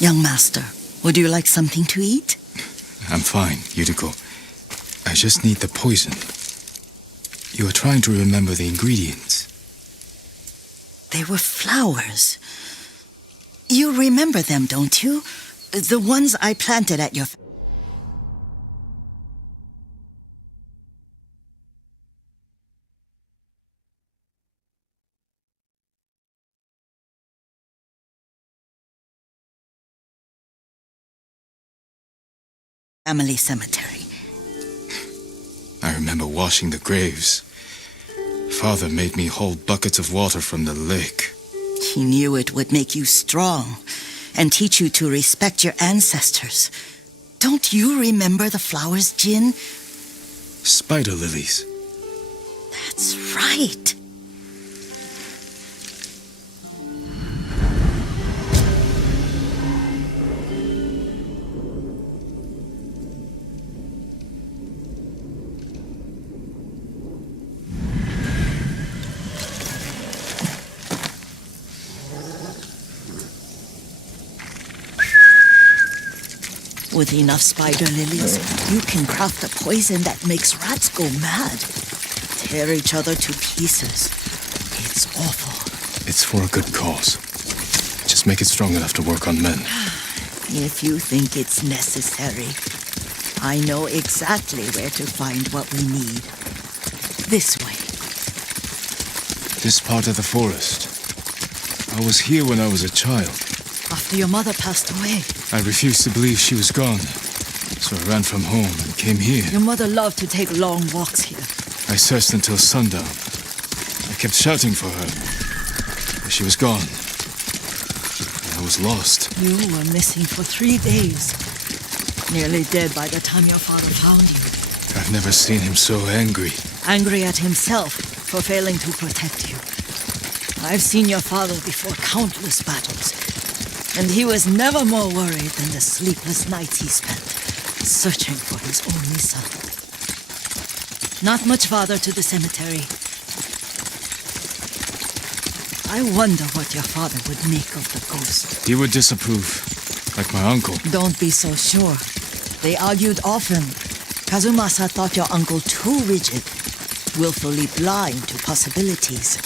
Young master, would you like something to eat? I'm fine, Yuriko. I just need the poison. You are trying to remember the ingredients. They were flowers. You remember them, don't you? The ones I planted at your... family cemetery. I remember washing the graves. Father made me hold buckets of water from the lake. He knew it would make you strong and teach you to respect your ancestors. Don't you remember the flowers, Jin? Spider lilies. That's right. With enough spider lilies, you can craft a poison that makes rats go mad. Tear each other to pieces. It's awful. It's for a good cause. Just make it strong enough to work on men. If you think it's necessary, I know exactly where to find what we need. This way. This part of the forest. I was here when I was a child. After your mother passed away. I refused to believe she was gone, so I ran from home and came here. Your mother loved to take long walks here. I searched until sundown. I kept shouting for her, but she was gone. I was lost. You were missing for 3 days. Nearly dead by the time your father found you. I've never seen him so angry. Angry at himself for failing to protect you. I've seen your father before countless battles. And he was never more worried than the sleepless nights he spent searching for his only son. Not much farther to the cemetery. I wonder what your father would make of the ghost. He would disapprove, like my uncle. Don't be so sure. They argued often. Kazumasa thought your uncle too rigid, willfully blind to possibilities.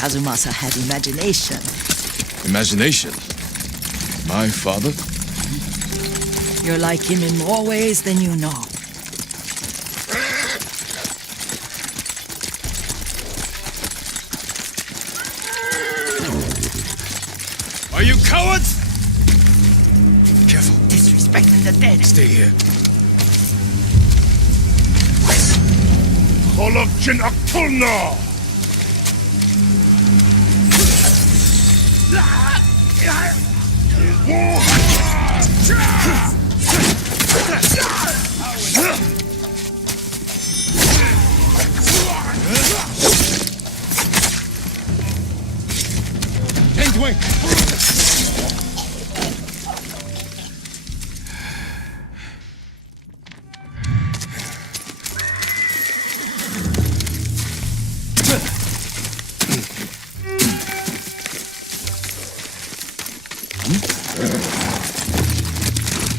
Kazumasa had imagination. Imagination? My father? You're like him in more ways than you know. Are you cowards? Be careful. Disrespecting the dead. Stay here. Kolokjin Aktulna! Endway!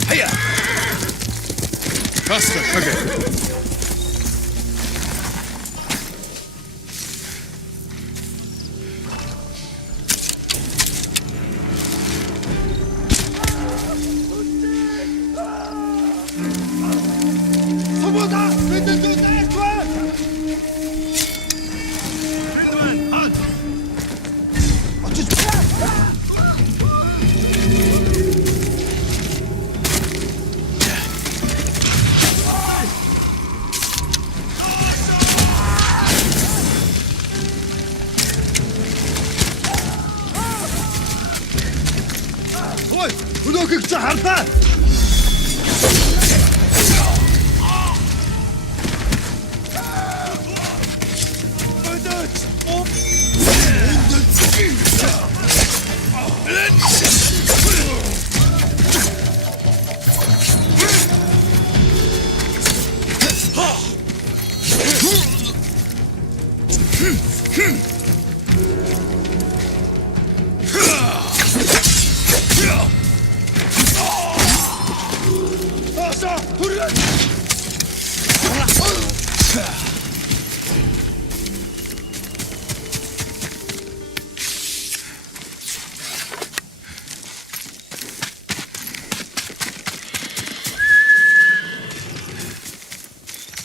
Hiya! Faster, okay.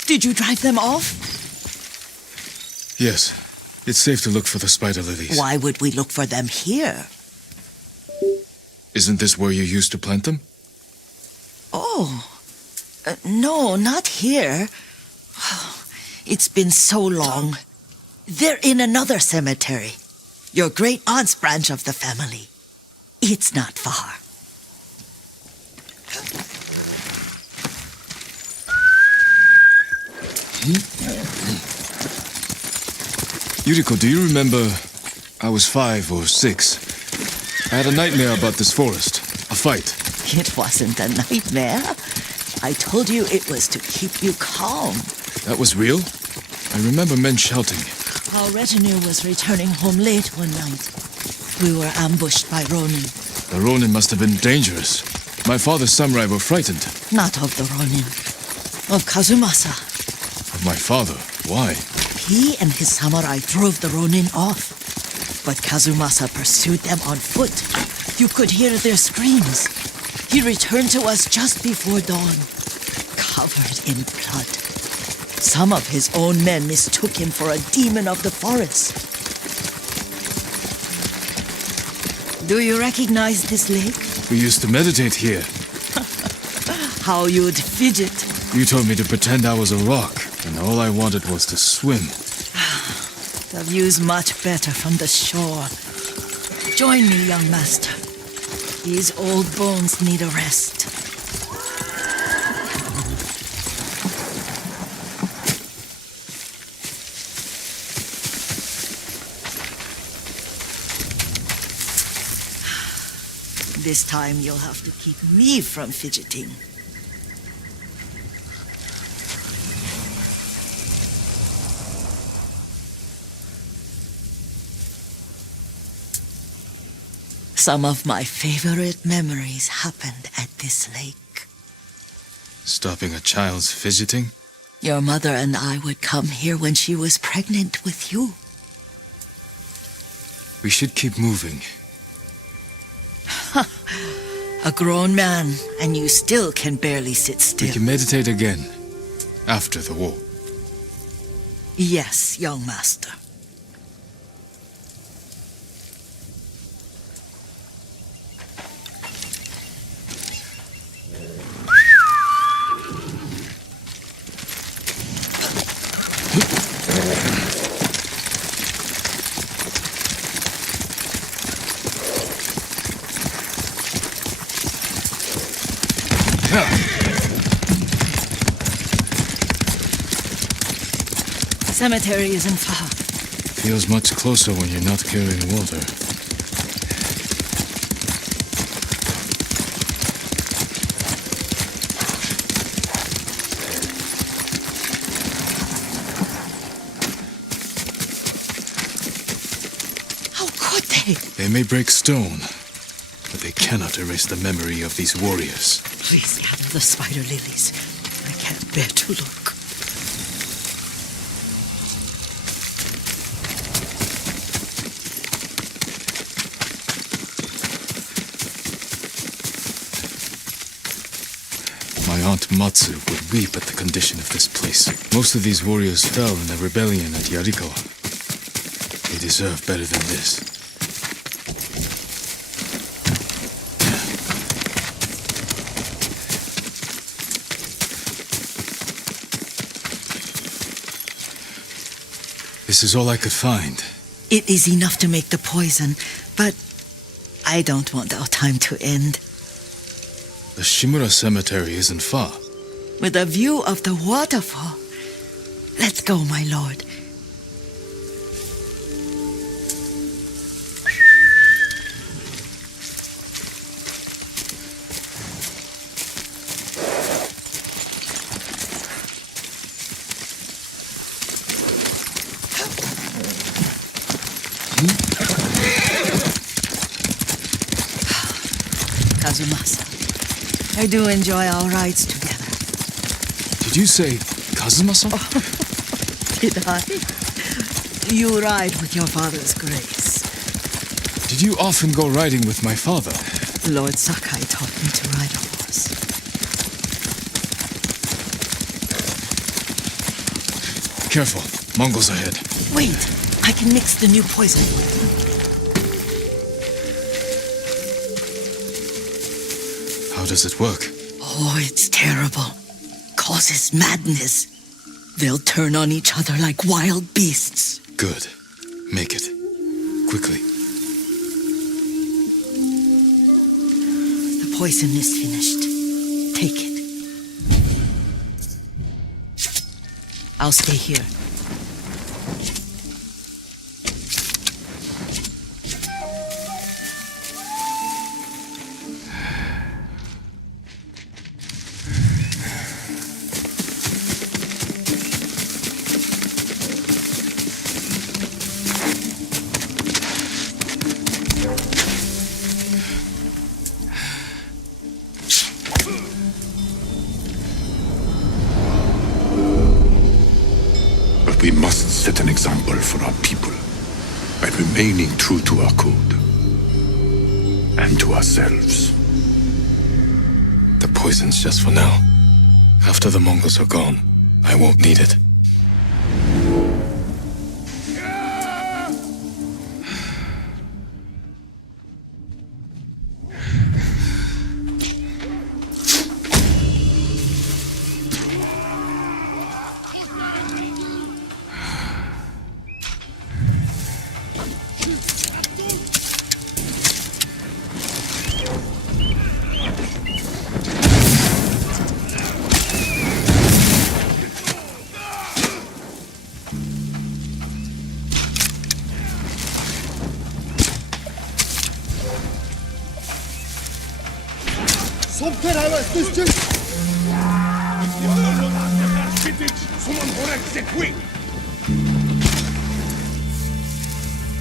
Did you drive them off? Yes. It's safe to look for the spider lilies. Why would we look for them here? Isn't this where you used to plant them? Oh, no, not here. It's been so long. They're in another cemetery. Your great aunt's branch of the family. It's not far. Yuriko, do you remember? I was 5 or 6. I had a nightmare about this forest. A fight. It wasn't a nightmare. I told you it was to keep you calm. That was real? I remember men shouting. Our retinue was returning home late one night. We were ambushed by Ronin. The Ronin must have been dangerous. My father's samurai were frightened. Not of the Ronin. Of Kazumasa. Of my father? Why? He and his samurai drove the Ronin off. But Kazumasa pursued them on foot. You could hear their screams. He returned to us just before dawn, covered in blood. Some of his own men mistook him for a demon of the forest. Do you recognize this lake? We used to meditate here. How you'd fidget. You told me to pretend I was a rock, and all I wanted was to swim. The view's much better from the shore. Join me, young master. These old bones need a rest. This time you'll have to keep me from fidgeting. Some of my favorite memories happened at this lake. Stopping a child's fidgeting? Your mother and I would come here when she was pregnant with you. We should keep moving. A grown man, and you still can barely sit still. We can meditate again, after the war. Yes, young master. Cemetery isn't far. Feels much closer when you're not carrying water. How could they? They may break stone, but they cannot erase the memory of these warriors. Please gather the spider lilies. I can't bear to look. My aunt Matsu would weep at the condition of this place. Most of these warriors fell in the rebellion at Yarikawa. They deserve better than this. This is all I could find. It is enough to make the poison, but I don't want our time to end. The Shimura Cemetery isn't far. With a view of the waterfall. Let's go, my lord. Kazumasa, I do enjoy our rides together. Did you say Kazumasa? Did I? You ride with your father's grace. Did you often go riding with my father? Lord Sakai taught me to ride a horse. Careful. Mongols ahead. Wait! I can mix the new poison. How does it work? Oh, it's terrible. Causes madness. They'll turn on each other like wild beasts. Good. Make it. Quickly. The poison is finished. Take it. I'll stay here. We must set an example for our people by remaining true to our code and to ourselves. The poison's just for now. After the Mongols are gone, I won't need it.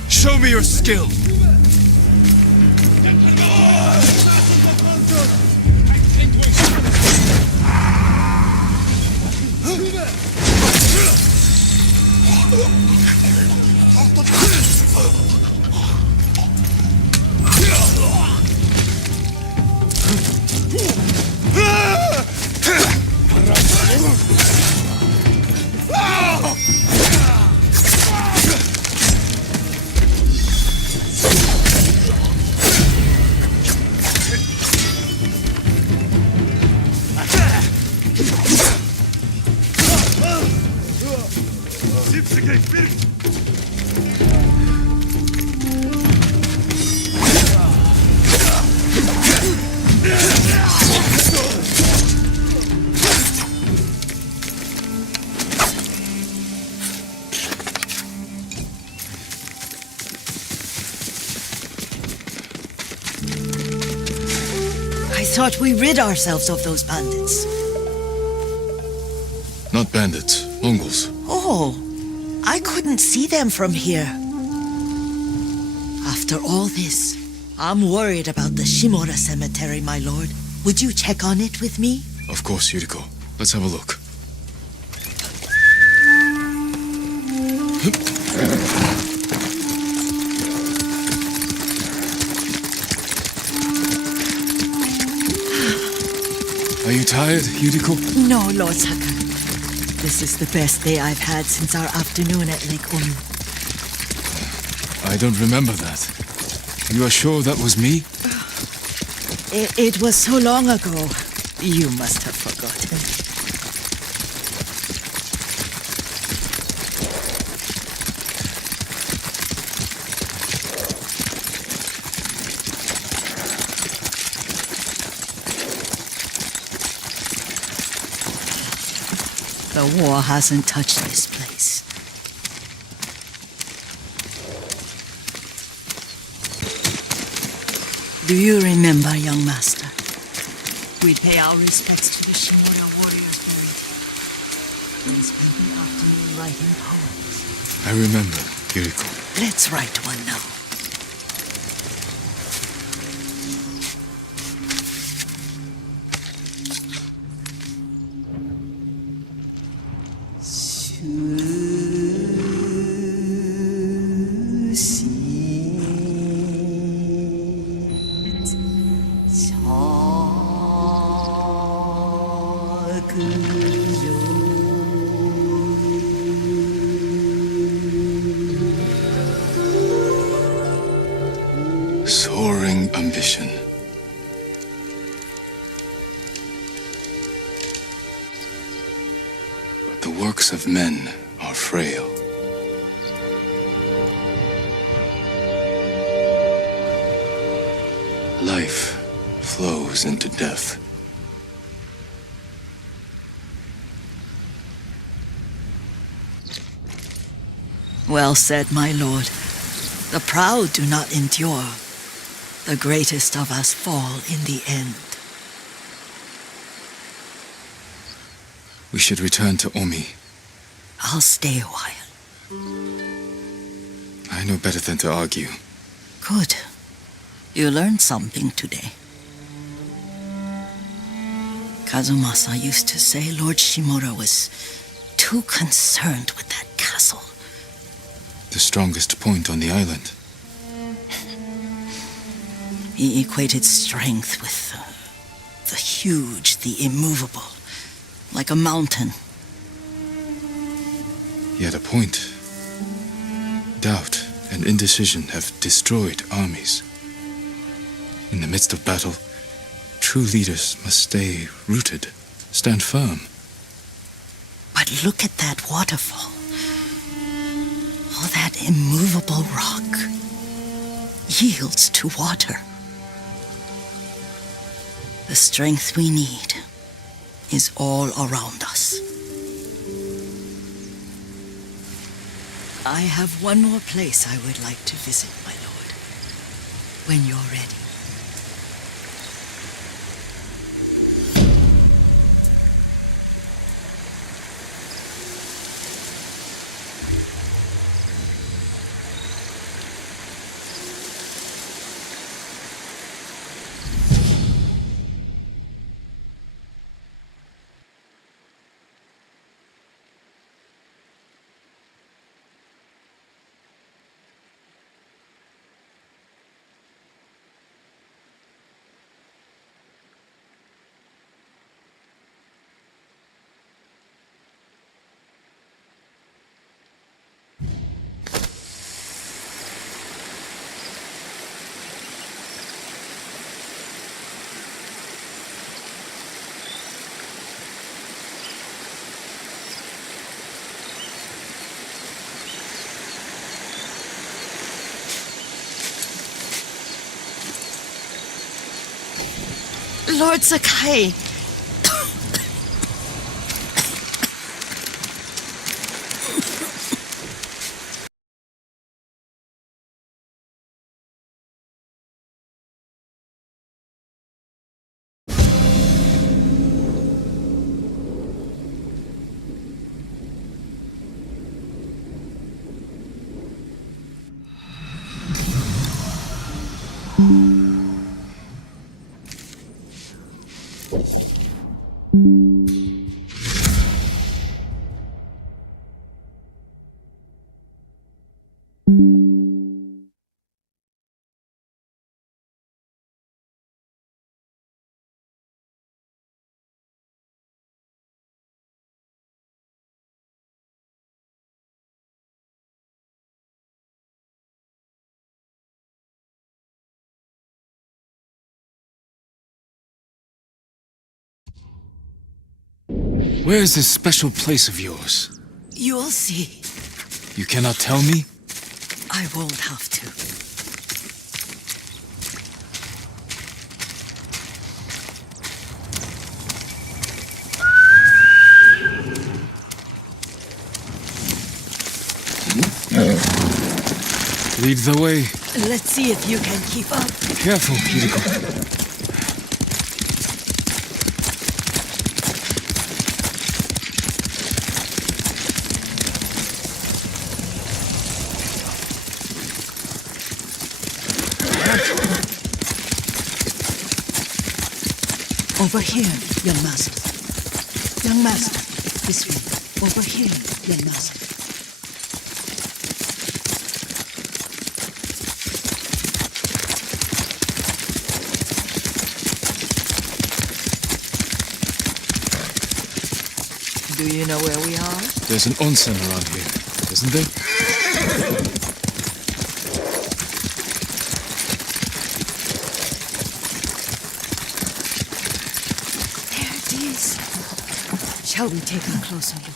Show me your skill! I thought we rid ourselves of those bandits. Not bandits, Mongols. Oh, I couldn't see them from here. After all this, I'm worried about the Shimura cemetery, my lord. Would you check on it with me? Of course, Yuriko. Let's have a look. Are you tired, Yuriko? No, Lord Sakai. This is the best day I've had since our afternoon at Lake Onu. I don't remember that. You are sure that was me? It was so long ago. You must have forgotten. The war hasn't touched this place. Do you remember, young master? We'd pay our respects to the Shimura warriors buried here. We spent the afternoon writing poems. I remember, Yuriko. Let's write one now. Soaring ambition. But the works of men are frail. Life flows into death. Well said, my lord. The proud do not endure. The greatest of us fall in the end. We should return to Omi. I'll stay a while. I know better than to argue. Good. You learned something today. Kazumasa used to say Lord Shimura was too concerned with that castle. The strongest point on the island. He equated strength with the huge, the immovable, like a mountain. Yet a point. Doubt and indecision have destroyed armies. In the midst of battle, true leaders must stay rooted, stand firm. But look at that waterfall. All that immovable rock yields to water. The strength we need is all around us. I have one more place I would like to visit, my lord. When you're ready. Lord Sakai! Where is this special place of yours? You'll see. You cannot tell me? I won't have to. Lead the way. Let's see if you can keep up. Careful, Kiriko. Over here, young master. Young master, this way. Over here, young master. Do you know where we are? There's an onsen around here, isn't there? There it is. Shall we take a closer look?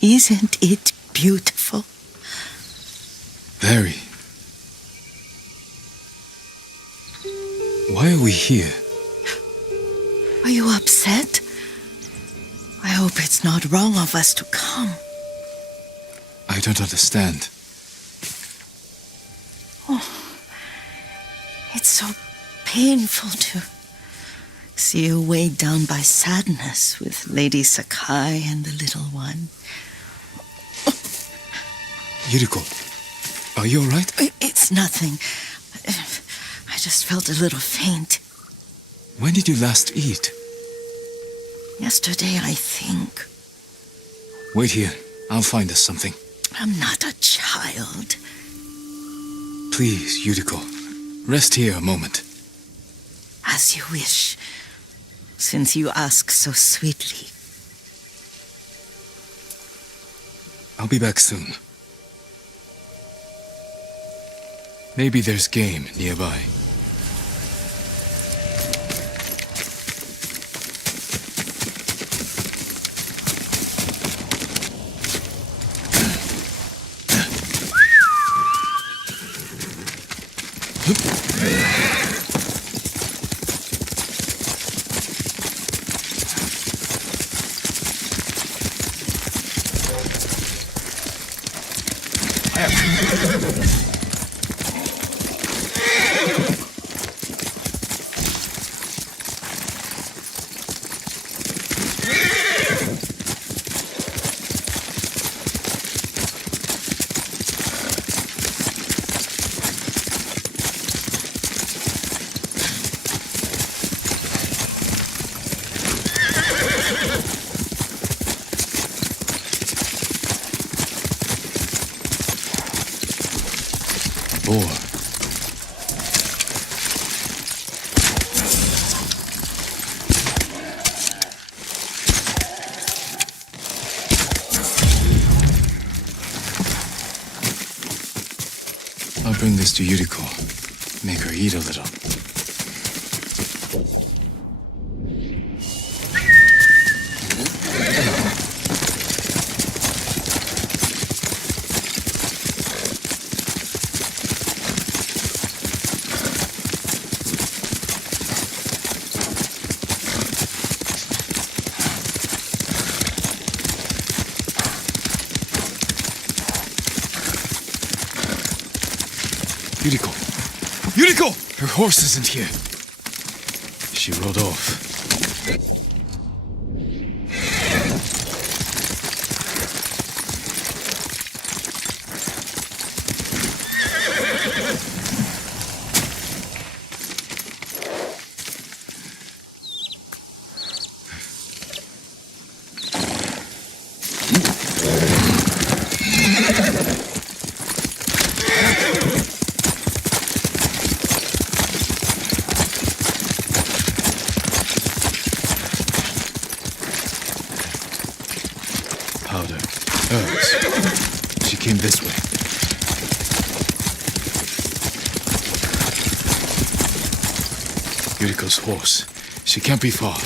Isn't it beautiful? Very. Why are we here? Are you upset? I hope it's not wrong of us to come. I don't understand. It's so painful to see you weighed down by sadness with Lady Sakai and the little one. Yuriko, are you all right? It's nothing. I just felt a little faint. When did you last eat? Yesterday, I think. Wait here. I'll find us something. I'm not a child. Please, Yuriko, rest here a moment. As you wish, since you ask so sweetly. I'll be back soon. Maybe there's game nearby. Boar. I'll bring this to Yuriko. Make her eat a little. Yuriko! Yuriko! Her horse isn't here. She rode off. Powder. Herbs. She came this way. Yuriko's horse. She can't be far.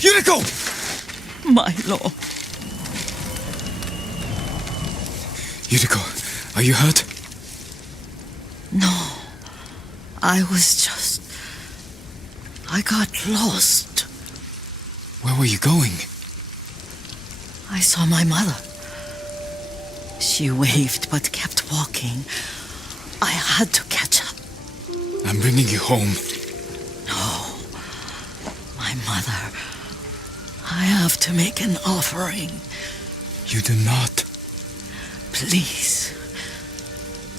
Yuriko! My lord. Yuriko, are you hurt? No. I got lost. Where were you going? I saw my mother. She waved but kept walking. I had to catch up. I'm bringing you home. No. My mother. I have to make an offering. You do not. Please.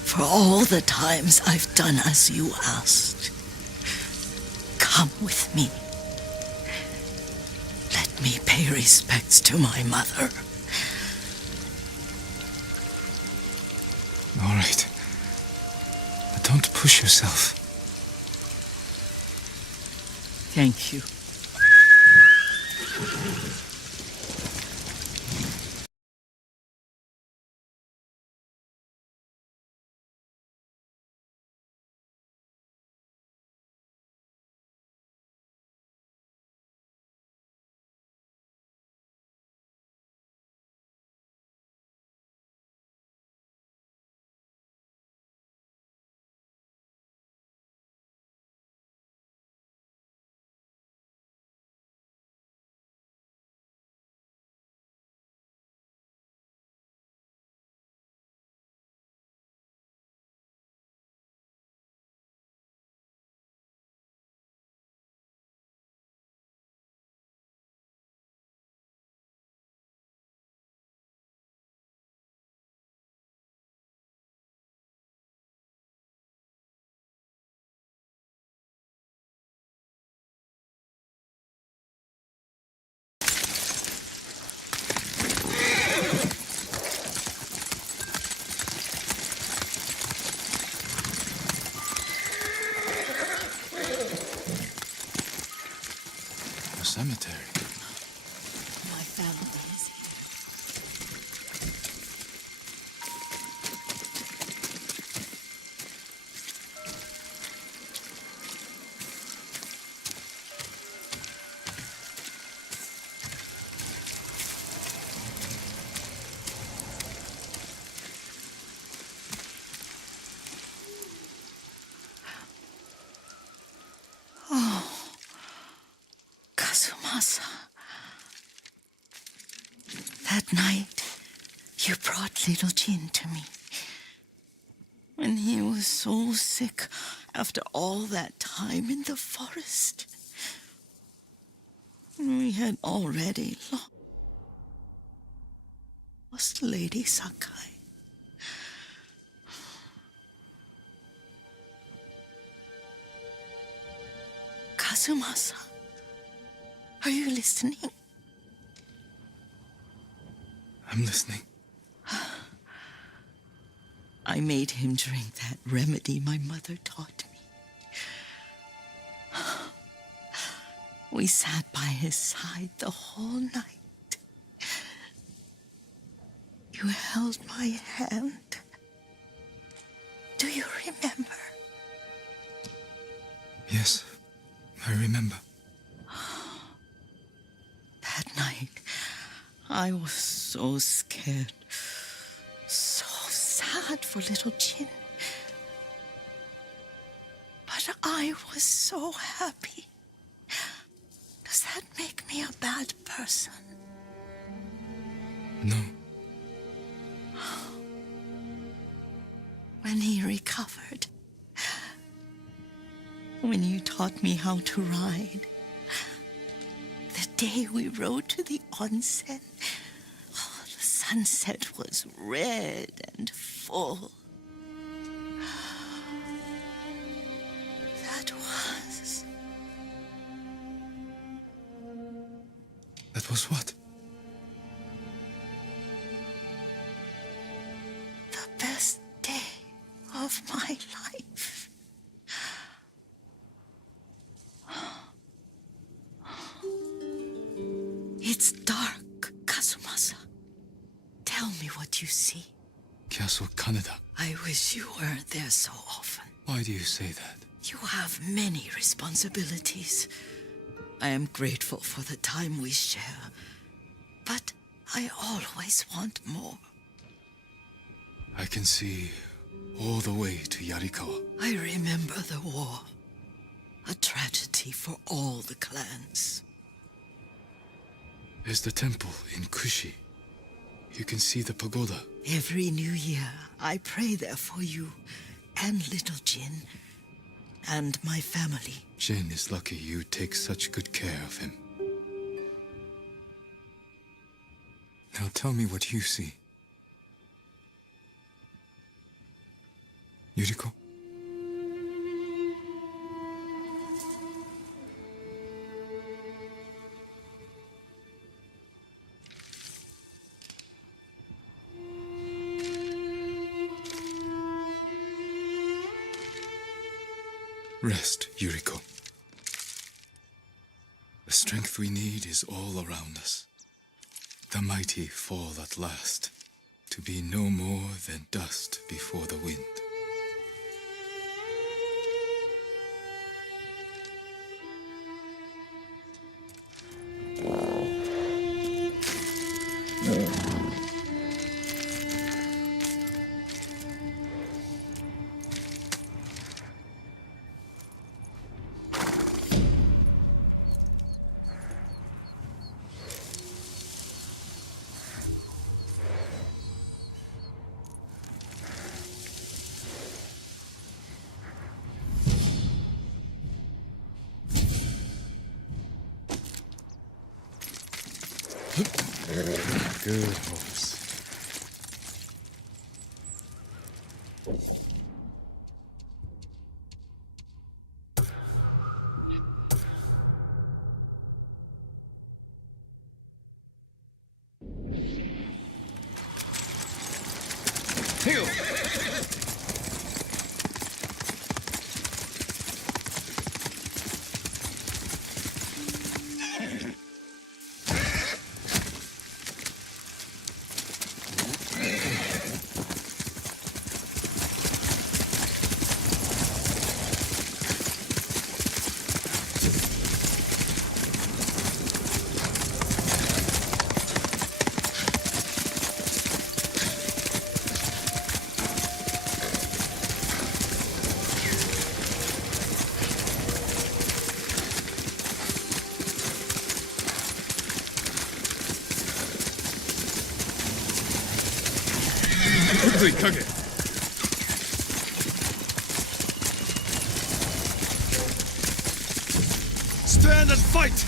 For all the times I've done as you asked. Come with me. Let me pay respects to my mother. All right. But don't push yourself. Thank you. A cemetery. My family is here. Kazumasa. That night, you brought little Jin to me. When he was so sick after all that time in the forest. We had already lost Lady Sakai. Kazumasa, are you listening? I'm listening. I made him drink that remedy my mother taught me. We sat by his side the whole night. You held my hand. Do you remember? Yes, I remember. That night, I was so scared, so sad for little Jin. But I was so happy. Does that make me a bad person? No. When he recovered, when you taught me how to ride, the day we rode to the onsen, oh, the sunset was red and full. That was what? The best day of my life. It's dark, Kazumasa. Tell me what you see. Castle Kaneda. I wish you weren't there so often. Why do you say that? You have many responsibilities. I am grateful for the time we share, but I always want more. I can see all the way to Yarikawa. I remember the war, a tragedy for all the clans. There's the temple in Kushi. You can see the pagoda. Every new year, I pray there for you and little Jin and my family. Jin is lucky you take such good care of him. Now tell me what you see. Yuriko? Rest, Yuriko. The strength we need is all around us. The mighty fall at last, to be no more than dust before the wind. Good horse. Heel! Stand and fight!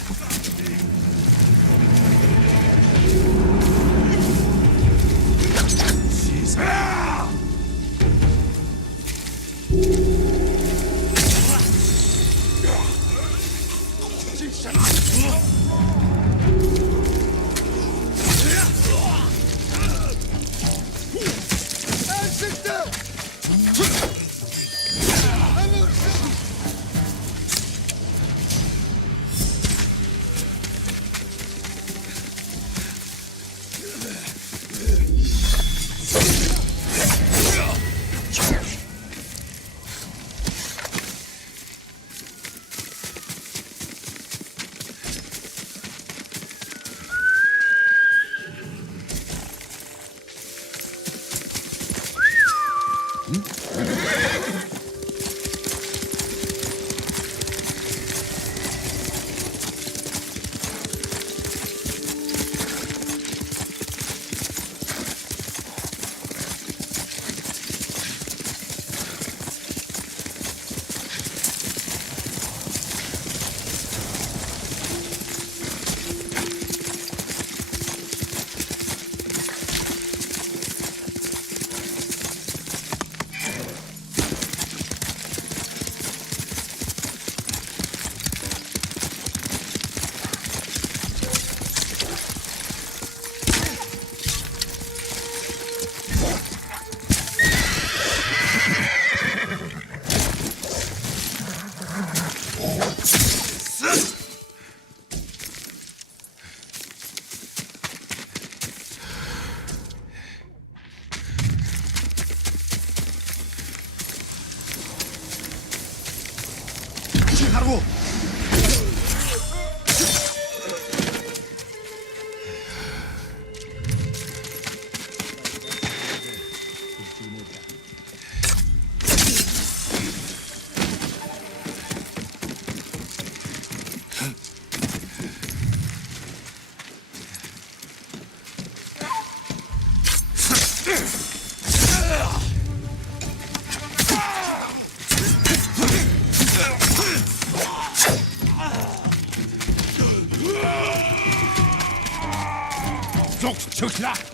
Flucht, Tüftler!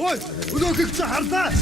Ой, өнөөхийг чи харлаа.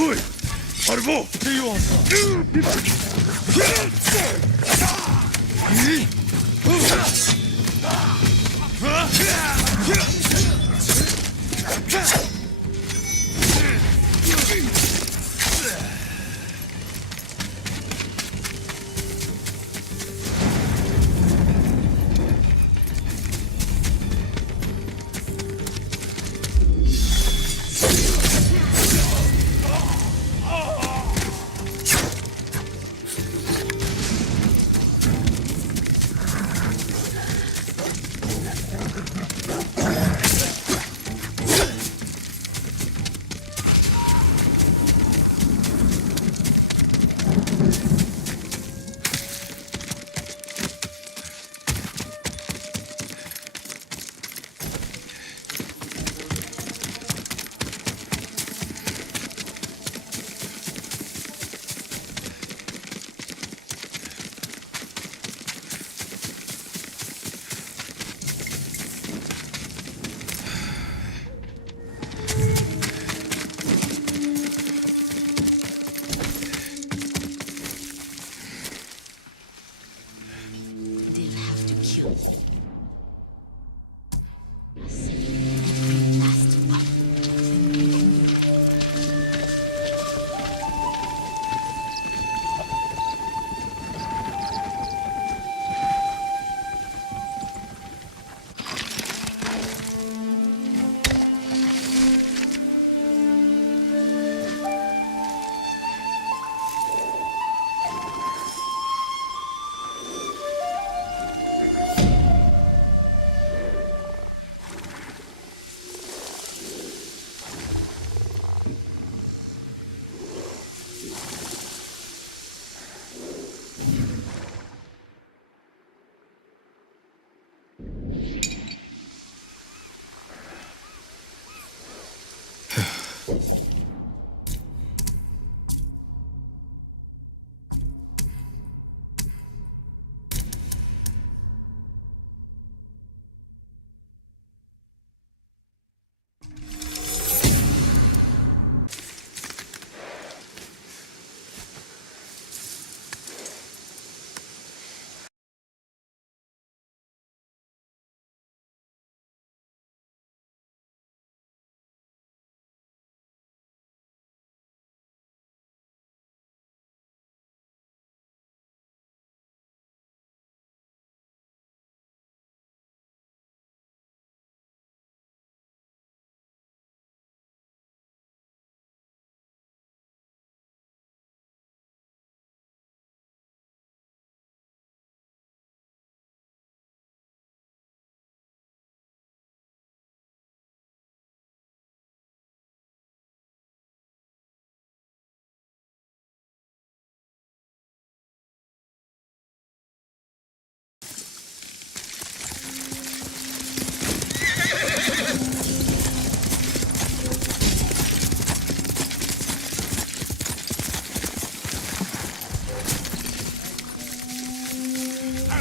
Ой! Арво! Ты его!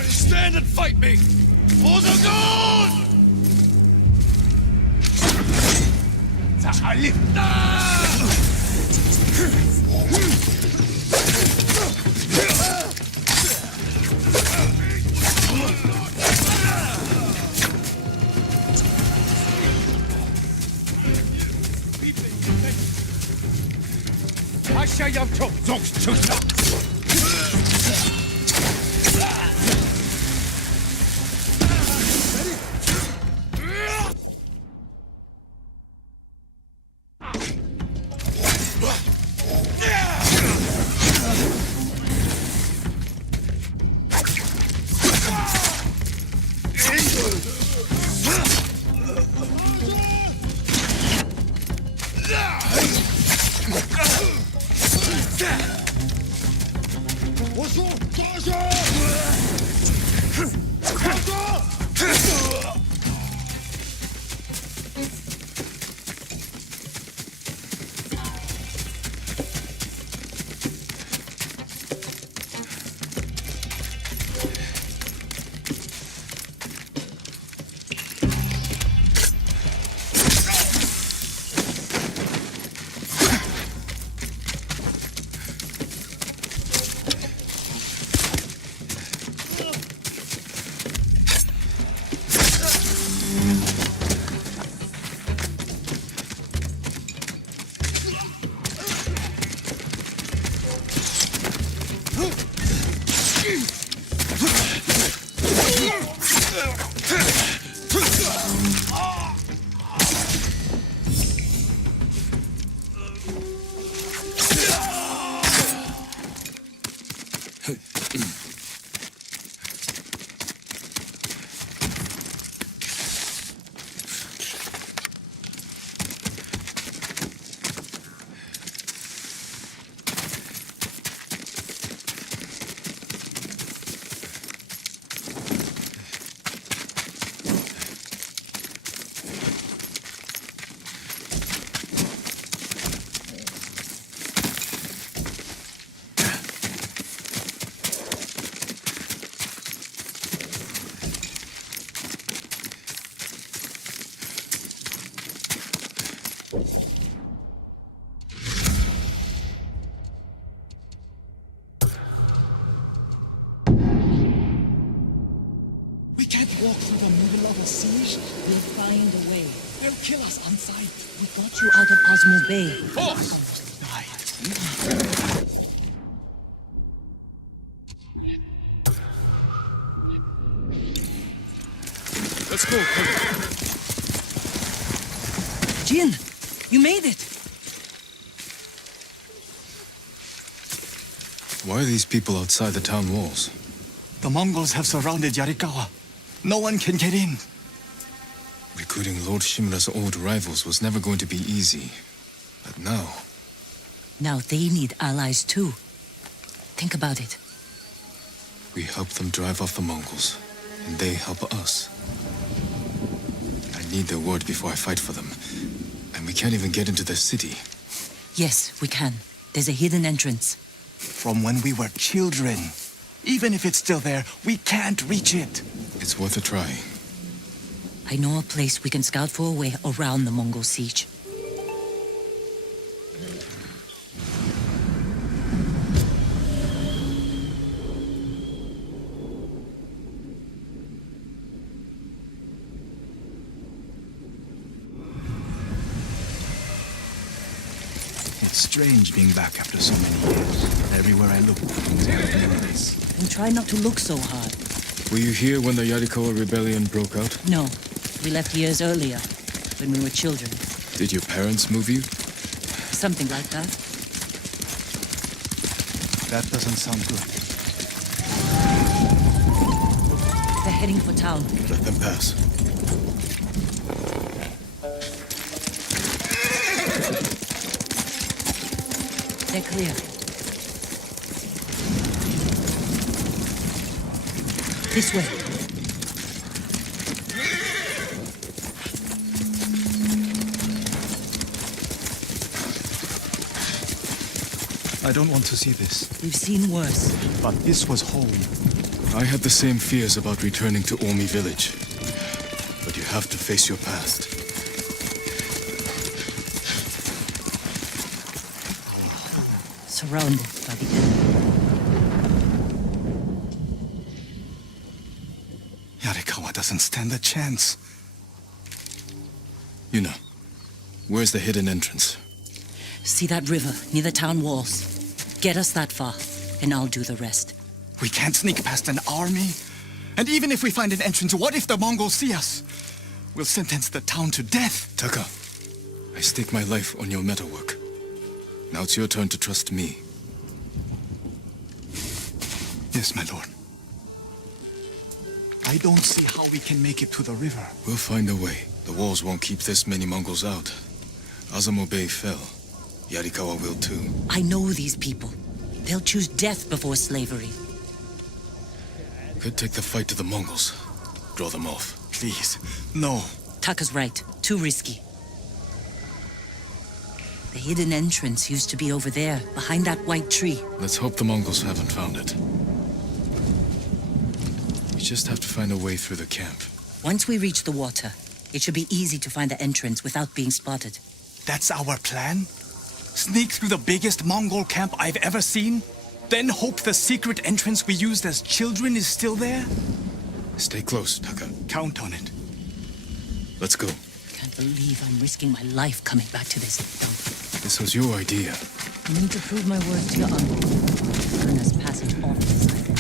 Stand and fight me! For the gold! Walk through the middle of a siege? We'll find a way. They'll kill us on sight. We got you out of Osmo Bay. Force! Let's go, Jin, you made it. Why are these people outside the town walls? The Mongols have surrounded Yarikawa. No one can get in. Recruiting Lord Shimura's old rivals was never going to be easy. But now... Now they need allies too. Think about it. we help them drive off the Mongols, and they help us. I need their word before I fight for them. I We can't even get into the city. Yes, we can. There's a hidden entrance. From when we were children. Even if it's still there, we can't reach it. It's worth a try. I know a place we can scout for a way around the Mongol siege. It's strange being back after so many years. Everywhere I look, things are like this. And try not to look so hard. Were you here when the Yarikawa rebellion broke out? No, we left years earlier, when we were children. Did your parents move you? Something like that. That doesn't sound good. They're heading for town. Let them pass. They're clear. This way. I don't want to see this. We've seen worse. But this was home. I had the same fears about returning to Omi village. But you have to face your past. Surrounded by the enemy. Yarikawa doesn't stand a chance. Yuna, where's the hidden entrance? See that river near the town walls? Get us that far, and I'll do the rest. We can't sneak past an army. And even if we find an entrance, what if the Mongols see us? We'll sentence the town to death. Taka, I stake my life on your metalwork. Now it's your turn to trust me. Yes, my lord. I don't see how we can make it to the river. We'll find a way. The walls won't keep this many Mongols out. Azamo Bay fell. Yarikawa will too. I know these people. They'll choose death before slavery. Could take the fight to the Mongols. Draw them off. Please, no. Taka's right. Too risky. The hidden entrance used to be over there, behind that white tree. Let's hope the Mongols haven't found it. We just have to find a way through the camp. Once we reach the water, it should be easy to find the entrance without being spotted. That's our plan? Sneak through the biggest Mongol camp I've ever seen? Then hope the secret entrance we used as children is still there? Stay close, Taka. Count on it. Let's go. Can't believe I'm risking my life coming back to this dump. This was your idea. I need to prove my words to your uncle. Earn us passage off this island.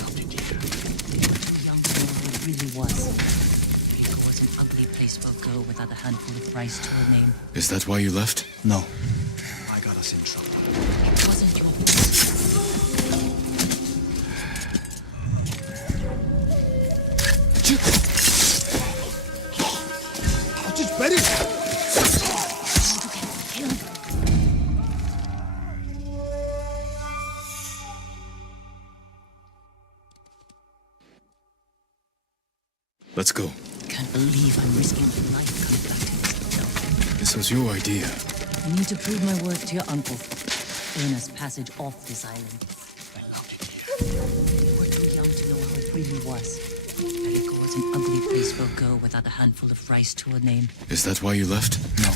How did you? Young to know who it really was. It was an ugly place for a girl without a handful of rice to her name. Is that why you left? No. I got us in trouble. It wasn't your Just ready. Let's go. Can't believe I'm risking my life coming back to this dump. This was your idea. I need to prove my words to your uncle. Earn us passage off this island. I loved it here. We're too young to know how it really was. Jericho was an ugly place for a girl without a handful of rice to her name. Is that why you left? No.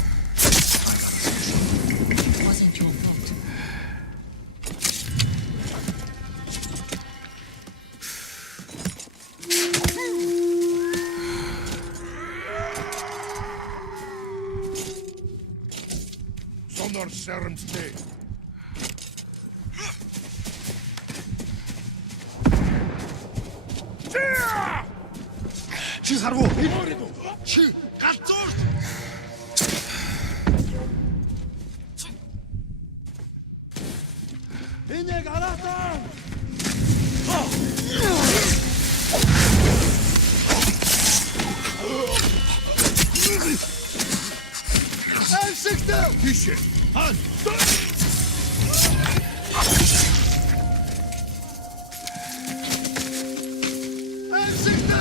It wasn't your fault. Sonor Serumste. Чи саргу. Чи галзуур. Энийг араатаа. Эсэгдэ. Тише. Хан. Эсэгдэ.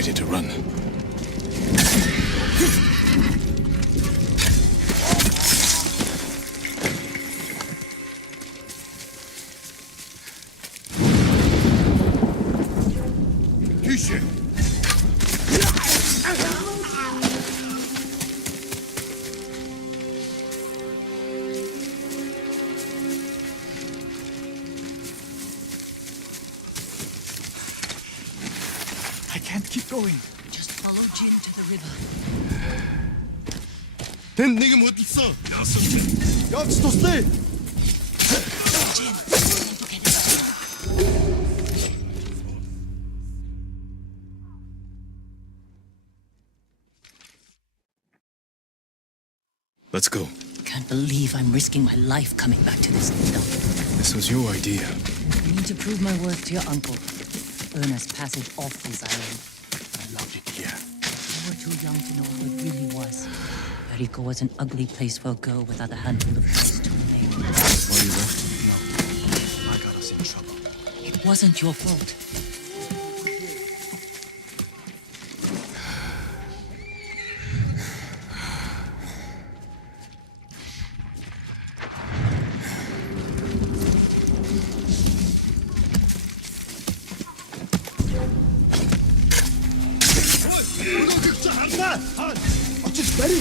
ready to run? Tüche! I can't keep going. Just follow Jin to the river. Тэнд нэг юм хөдөлсөн. Явц туслая. Jin, don't forget it. Let's go. Can't believe I'm risking my life coming back to this dump. This was your idea. I need to prove my worth to your uncle. Earn us passage off this island. I loved it here. You were too young to know how it really was. Yariko was an ugly place for a girl without a handful of rice to her name. Why you left? I got us in trouble. It wasn't your fault. Өнөөгч хандаа. Очиж барь.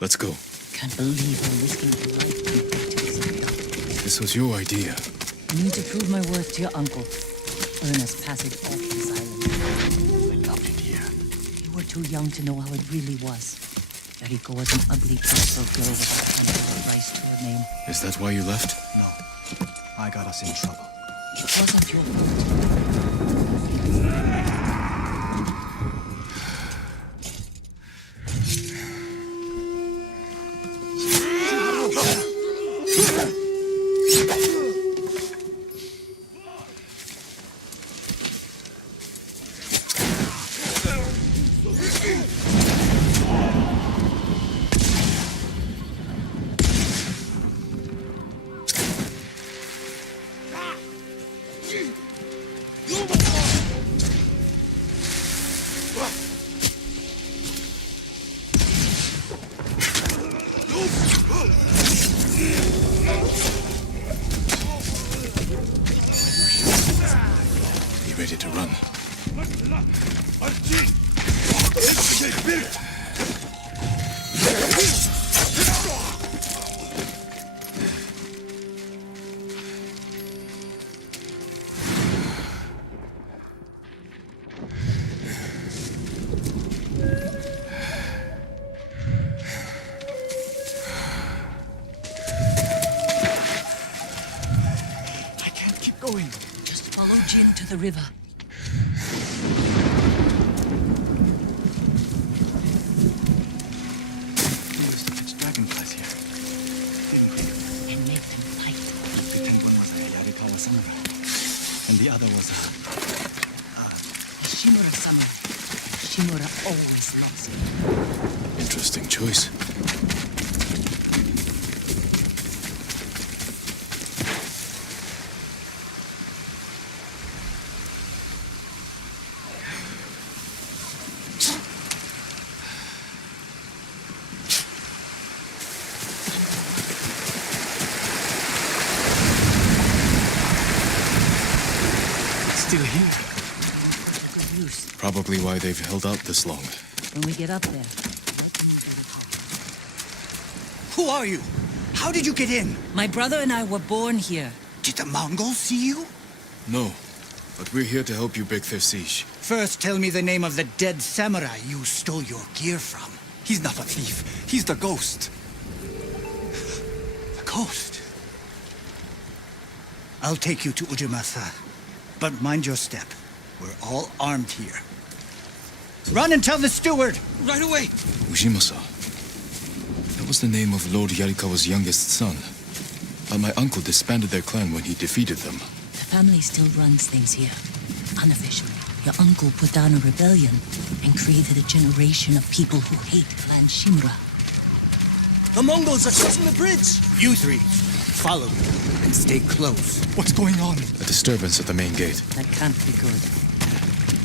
Let's go. Can't believe I'm risking my life coming back to this dump. This was your idea. I need to prove my worth to your uncle. Earn us passage off this island. I loved it here. You were too young to know how it really was. Yariko was an ugly place for a girl without a handful of rice to her name. Is that why you left? No. I got us in trouble. It wasn't your fault. You ready to run? I can't keep going. Just follow Jin to the river. We used to catch dragonflies here. Didn't we? And make them fight. I think one was a Yarikawa samurai. And the other was a... A Shimura samurai. Shimura always loves you. Interesting choice. Still here. Good use. Probably why they've held out this long. When we get up there, I can move very fast. Who are you? How did you get in? My brother and I were born here. Did the Mongols see you? No, but we're here to help you break their siege. First, tell me the name of the dead samurai you stole your gear from. He's not a thief. He's the ghost. The ghost? I'll take you to Ujimasa. But mind your step. We're all armed here. Run and tell the steward! Right away! Ujimasa. That was the name of Lord Yarikawa's youngest son. But my uncle disbanded their clan when he defeated them. The family still runs things here. Unofficially, your uncle put down a rebellion and created a generation of people who hate Clan Shimura. The Mongols are crossing the bridge! You three, follow me and stay close. What's going on? A disturbance at the main gate. That can't be good.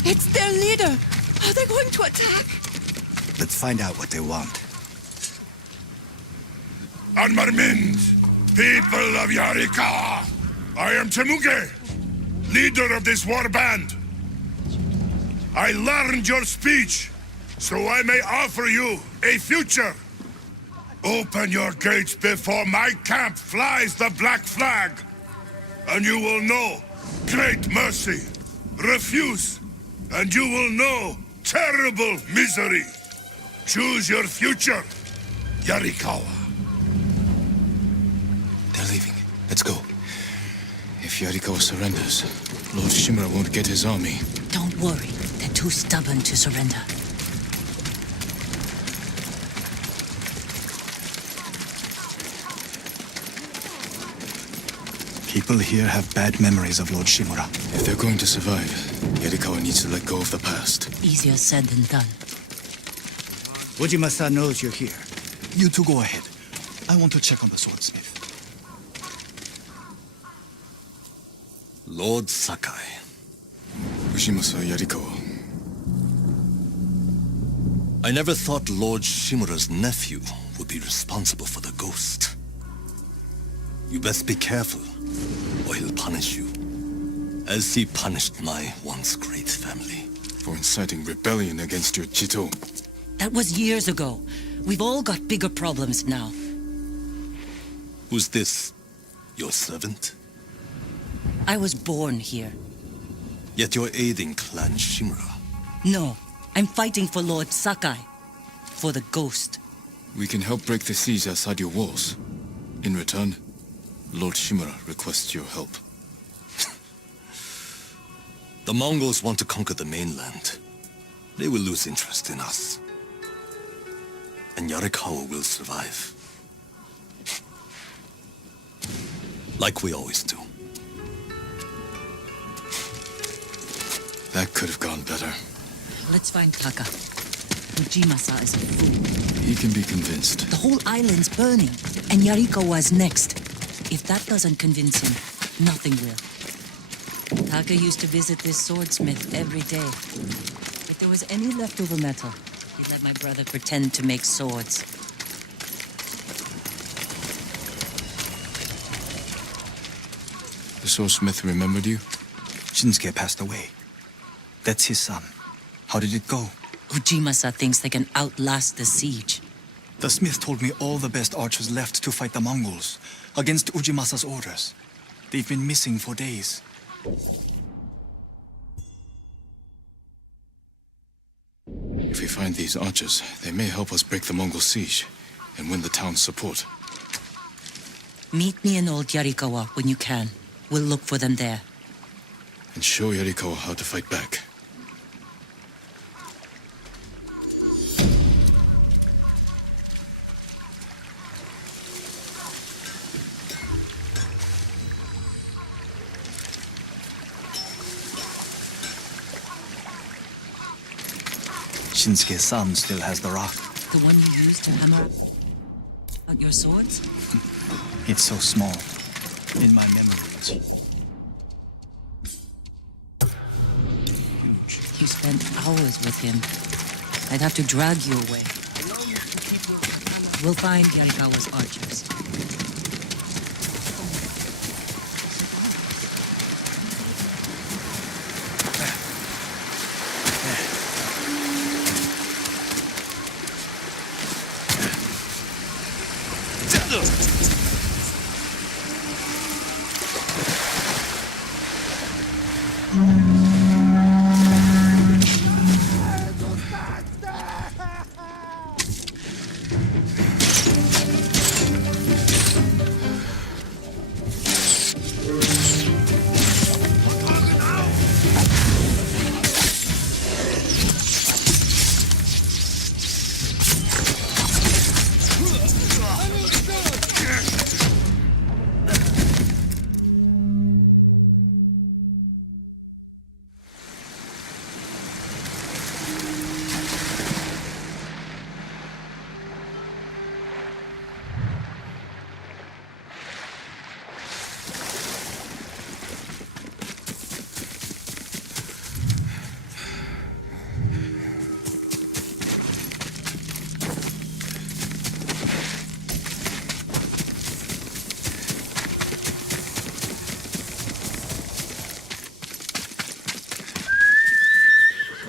It's their leader! Are they going to attack? Let's find out what they want. Armarmend, people of Yarikawa! I am Temuge, leader of this war band. I learned your speech, so I may offer you a future. Open your gates before my camp flies the black flag, and you will know great mercy. Refuse, and you will know terrible misery. Choose your future, Yarikawa. They're leaving. Let's go. If Yarikawa surrenders, Lord Shimura won't get his army. Don't worry. They're too stubborn to surrender. People here have bad memories of Lord Shimura. If they're going to survive, Yarikawa needs to let go of the past. Easier said than done. Ujima-san knows you're here. You two go ahead. I want to check on the swordsmith. Lord Sakai. Kazumasa Yarikawa. I never thought Lord Shimura's nephew would be responsible for the ghost. You best be careful, or he'll punish you, as he punished my once great family. For inciting rebellion against your Chito. That was years ago. We've all got bigger problems now. Who's this? Your servant? I was born here. Yet you're aiding Clan Shimura. No, I'm fighting for Lord Sakai. For the ghost. We can help break the siege outside your walls. In return, Lord Shimura requests your help. The Mongols want to conquer the mainland. They will lose interest in us. And Yarikawa will survive. Like we always do. That could have gone better. Let's find Taka. Ujima-sa is a fool. He can be convinced. The whole island's burning, and Yarikawa's next. If that doesn't convince him, nothing will. Taka used to visit this swordsmith every day. If there was any leftover metal, he'd let my brother pretend to make swords. The swordsmith remembered you? Shinsuke passed away. That's his son. How did it go? Ujima-sa thinks they can outlast the siege. The smith told me all the best archers left to fight the Mongols, against Ujimasa's orders. They've been missing for days. If we find these archers, they may help us break the Mongol siege and win the town's support. Meet me in Old Yarikawa when you can. We'll look for them there. And show Yarikawa how to fight back. Shinsuke's son still has the rock. The one you used to hammer out your swords? It's so small. In my memories. Huge. You spent hours with him. I'd have to drag you away. We'll find Yarikawa's archers.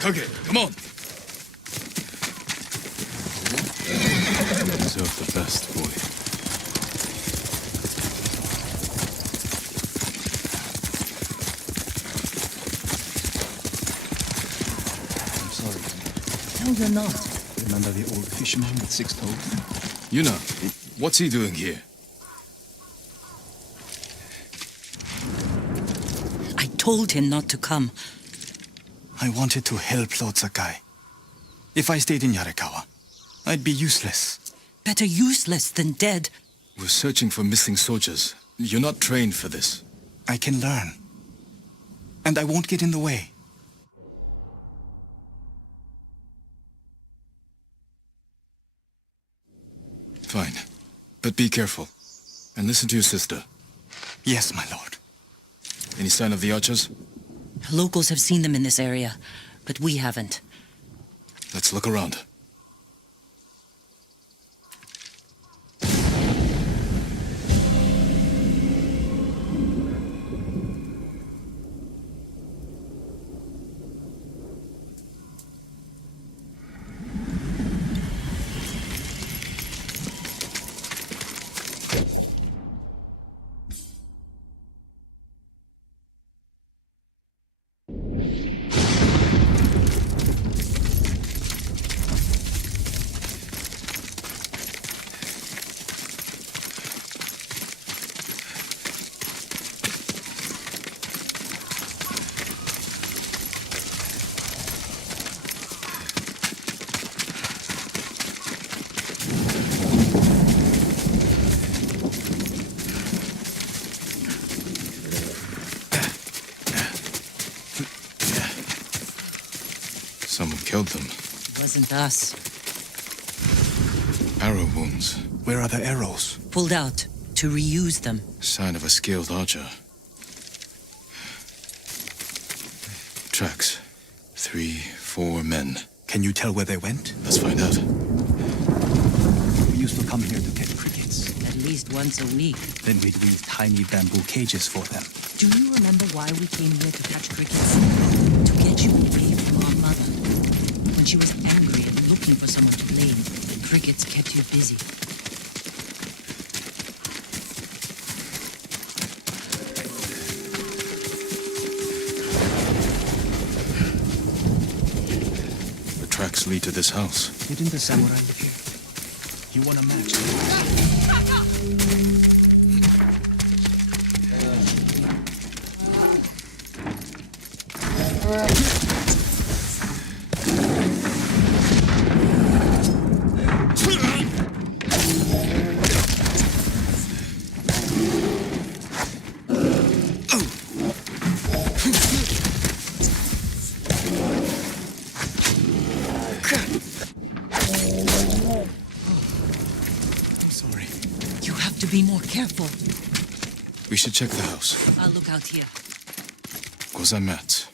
Kage, come on! You deserve the best, boy. I'm sorry. No, you're not. Remember the old fisherman with 6 toes? Yuna, what's he doing here? I told him not to come. I wanted to help Lord Sakai. If I stayed in Yarikawa, I'd be useless. Better useless than dead. We're searching for missing soldiers. You're not trained for this. I can learn. And I won't get in the way. Fine. But be careful. And listen to your sister. Yes, my lord. Any sign of the archers? Locals have seen them in this area, but we haven't. Let's look around. Someone killed them. It wasn't us. Arrow wounds. Where are the arrows? Pulled out to reuse them. Sign of a skilled archer. Tracks. 3, 4 men. Can you tell where they went? Let's find out. We used to come here to catch crickets. At least once a week. Then we'd weave tiny bamboo cages for them. Do you remember why we came here to catch crickets? To get you away from our mother. When she was angry and looking for someone to blame, the crickets kept you busy. The tracks lead to this house. Didn't the samurai live here? You want a match? I'm sorry. You have to be more careful. We should check the house. I'll look out here. Gozan mats.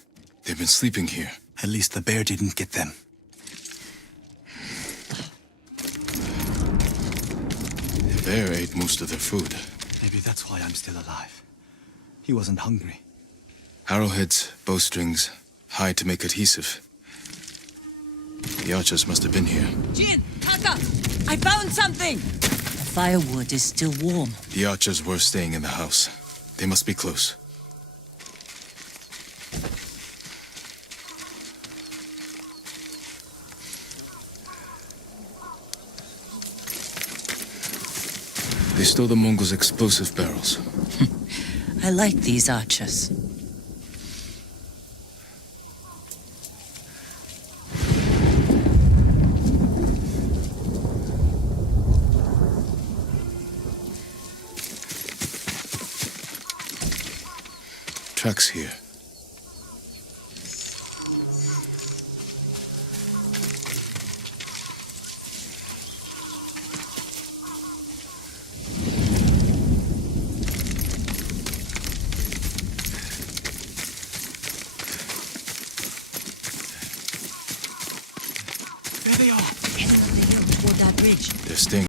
They've been sleeping here. At least the bear didn't get them. The bear ate most of their food. Maybe that's why I'm still alive. He wasn't hungry. Arrowheads, bowstrings, hide to make adhesive. The archers must have been here. Jin! Taka! I found something! The firewood is still warm. The archers were staying in the house. They must be close. They stole the Mongols' explosive barrels. I like these archers. Tracks here. There they are. Toward that ridge. They're staying